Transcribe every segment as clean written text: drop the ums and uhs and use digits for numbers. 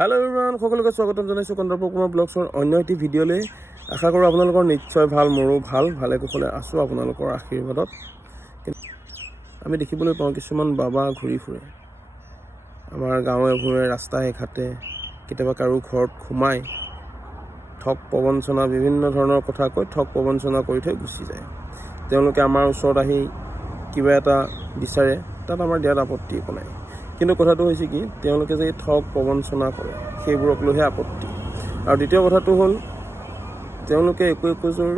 Hello everyone, সকলোকে স্বাগতম জনাইছোঁ কন্দৰ্প কুমাৰ ব্লগছৰ অন্য এটি ভিডিঅ'লৈ। আশা কৰোঁ আপোনালোকৰ নিশ্চয় ভাল, মোৰো ভালে কুশলে আছোঁ আপোনালোকৰ আশীৰ্বাদত। আমি দেখিবলৈ পাওঁ কিছুমান বাবা ঘূৰি ফুৰে আমাৰ গাঁৱে ভূঞে, ৰাস্তাই ঘাটে, কেতিয়াবা কাৰো ঘৰত সোমাই ঠগ প্ৰবঞ্চনা বিভিন্ন ধৰণৰ কথা কৈ ঠগ প্ৰবঞ্চনা কৰি থৈ গুচি যায়। তেওঁলোকে আমাৰ ওচৰত আহি কিবা এটা বিচাৰে, তাত আমাৰ দিয়াত আপত্তি একো নাই। কিন্তু কথাটো হৈছে কি, তেওঁলোকে যে ঠগ প্ৰবঞ্চনা কৰে সেইবোৰক লৈহে আপত্তি। আৰু দ্বিতীয় কথাটো হ'ল, তেওঁলোকে একোযোৰ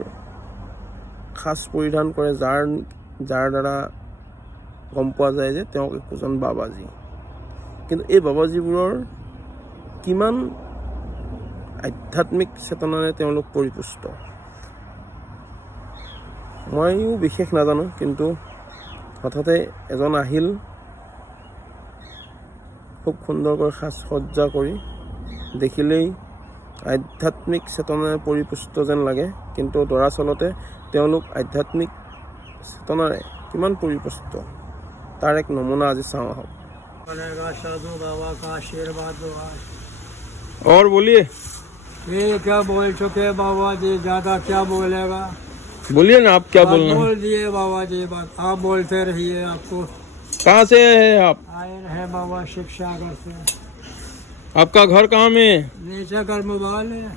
সাজ পৰিধান কৰে যাৰ দ্বাৰা গম পোৱা যায় যে তেওঁ একোজন বাবাজী। কিন্তু এই বাবাজীবোৰৰ কিমান আধ্যাত্মিক চেতনাৰে তেওঁলোক পৰিপুষ্ট ময়ো বিশেষ নাজানো। কিন্তু হঠাতে এজন আহিল, খুব সুন্দৰকৈ সাজ সজ্জা কৰি, দেখিলেই আধ্যাত্মিক চেতনাৰে পৰিপুষ্ট যেন লাগে। কিন্তু দৰাচলতে তেওঁলোক আধ্যাত্মিক চেতনাৰে কিমান পৰিপুষ্ট তাৰ এক নমুনা আজি চাওঁ আহক। साधु बाबा का आशीर्वाद हुआ। और बोलिए ये क्या बोल चुके बाबा जी, ज्यादा क्या बोलेगा? बोलिए ना, आप क्या बोलना है? बोल दिए बाबा जी बात, आप बोलते रहिए। आपको कहाँ से है आप? आए हैं बाबा शिक्षागर से। आपका घर कहाँ में है? नीचे कर मोबाइल है।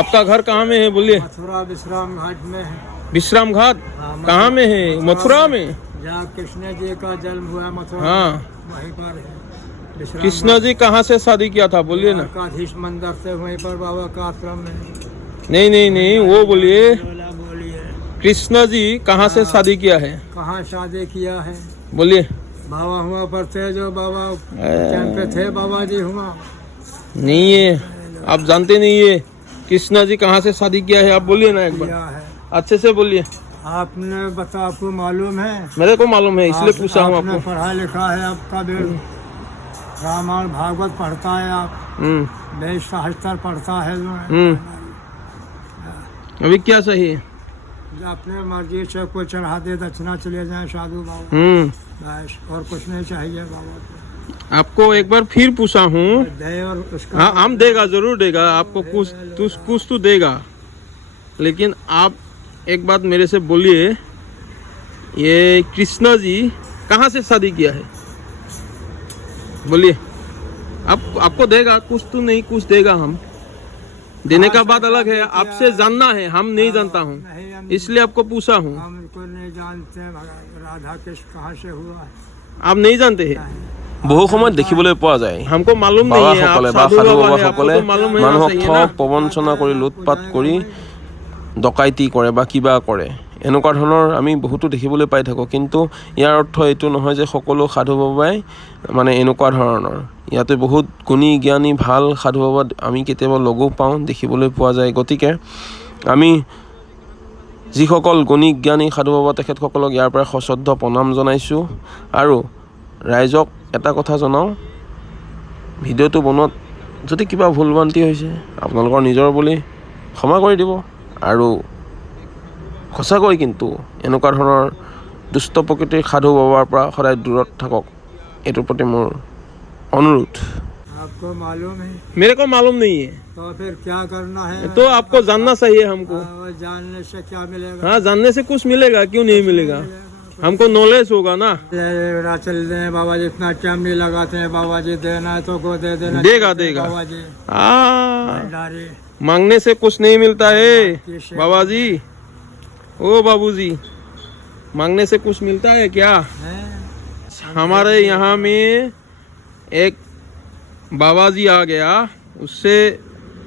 आपका घर कहाँ में है? बोलिए। मथुरा विश्राम घाट में है। विश्राम घाट कहाँ में है? मथुरा में। जहाँ कृष्ण जी का जन्म हुआ मथुरा, हाँ, वहीं पर है विश्राम कृष्ण जी कहाँ से शादी किया था? बोलिए ना। द्वारकाधीश मंदिर से वहीं पर बाबा का आश्रम है। नहीं, वो बोलिए, बोलिए कृष्ण जी कहाँ से शादी किया है? कहाँ शादी किया है? बोलिए। बाबा हुआ पर थे जो बाबा टाइम पे थे, बाबा जी हुआ नहीं है, आप जानते नहीं है कृष्ण जी कहाँ से शादी किया है। आप बोलिए ना एक बार, किया है। अच्छे से बोलिए। आपने बता, आपको मालूम है? मेरे को मालूम है, इसलिए पूछा हूँ आपने आपको। पढ़ा लिखा है, आपका बेल रामायण भागवत पढ़ता है, आप वेद शास्त्र पढ़ता है जो है। अभी क्या चाहिए? जो अपने मर्जी से कोई चढ़ा दे, दक्षिणा चले जाए साधु बाबा, बस और कुछ नहीं चाहिए बाबा को। आपको एक बार फिर पूछा हूँ। दे और उसका हाँ, हम देगा, जरूर देगा आपको, कुछ तो देगा। लेकिन आप एक बात मेरे से बोलिए, ये कृष्ण जी कहाँ से शादी किया है? बोलिए। आपको देगा, कुछ तो नहीं कुछ देगा। हम देने का बात अलग है, आपसे जानना है, हम नहीं जानता हूँ, इसलिए आपको पूछा हूँ। हमको नहीं जानते राधा कृष्ण कहाँ से हुआ है, आप नहीं जानते हैं? বহু সময়ত দেখিবলৈ পোৱা যায় हमको मालूम नहीं है, आप বাবাসকলে বা साधु সাধু बाबा है, आपको বাবাসকলে तो मालूम है ना, মানুহক सही है ঠগ ना? প্ৰবঞ্চনা কৰি লুটপাট কৰি ডকাইতি কৰে বা কিবা কৰে, এনেকুৱা ধৰণৰ আমি বহুতো দেখিবলৈ পাই থাকোঁ। কিন্তু ইয়াৰ অৰ্থ এইটো নহয় যে সকলো সাধু বাবাই মানে এনেকুৱা ধৰণৰ। ইয়াতে বহুত গুণী জ্ঞানী ভাল সাধু বাবা আমি কেতিয়াবা লগো পাওঁ, দেখিবলৈ পোৱা যায়। গতিকে আমি যিসকল গুণী জ্ঞানী সাধু বাবা, তেখেতসকলক ইয়াৰ পৰা সশ্ৰদ্ধ প্ৰণাম জনাইছোঁ। আৰু ৰাইজক এটা কথা জনাওঁ, ভিডিঅ'টো বনোৱাত যদি কিবা ভুল ভ্ৰান্তি হৈছে আপোনালোকৰ নিজৰ বুলি ক্ষমা কৰি দিব। আৰু সঁচাকৈ কিন্তু এনেকুৱা ধৰণৰ দুষ্ট প্ৰকৃতিৰ সাধু বাবাৰ পৰা সদায় দূৰত থাকক, এইটোৰ প্ৰতি মোৰ অনুৰোধ। आपको मालूम है? मेरे को मालूम नहीं है, तो फिर क्या करना है? तो आपको जानना चाहिए हमको। और जानने से क्या मिलेगा? हाँ, जानने से कुछ मिलेगा, क्यों नहीं मिलेगा? हमको नॉलेज होगा ना। चल रहे हैं बाबा जी, इतना टाइम नहीं लगाते हैं बाबा जी, देना है तो को दे देना। देगा बाबा जी भंडारी, मांगने से कुछ नहीं मिलता है बाबा जी। ओ बाबूजी, मांगने से कुछ मिलता है क्या? हमारे यहाँ में एक बाबा जी आ गया, उससे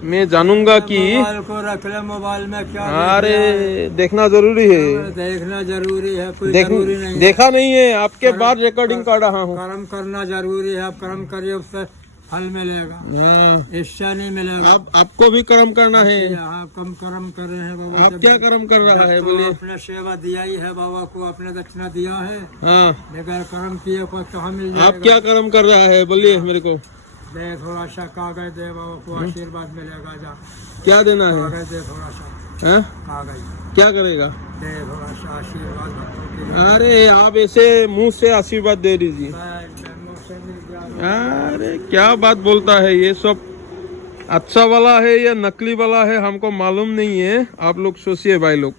मैं जानूंगा कि मोबाइल को रख ले, मोबाइल में क्या अरे देखना जरूरी है, देखना जरूरी है, कोई जरूरी नहीं है। देखा नहीं है, आपके बाद रिकॉर्डिंग कर रहा हूँ। कर्म करना जरूरी है, आप कर्म करिए उससे फल मिलेगा, इससे नहीं मिलेगा। आपको भी कर्म करना है। यहाँ कम कर्म कर रहे हैं बाबा। आप क्या कर्म कर रहा है? तो बोलिए। अपने सेवा दिया ही है बाबा को, अपने दक्षिणा दिया है, हाँ, बगैर कर्म किए को कहाँ मिल जाएगा? आप क्या कर्म कर रहा है? बोलिए मेरे को। दे थोड़ा सा कागज दे बाबा को, आशीर्वाद मिलेगा। जा क्या देना है? कागज दे थोड़ा सा, हैं? कागज क्या करेगा? दे थोड़ा सा आशीर्वाद। अरे आप ऐसे मुंह से आशीर्वाद दे दीजिए। अरे क्या बात बोलता है ये सब। अच्छा वाला है या नकली वाला है हमको मालूम नहीं है, आप लोग सोचिए भाई लोग।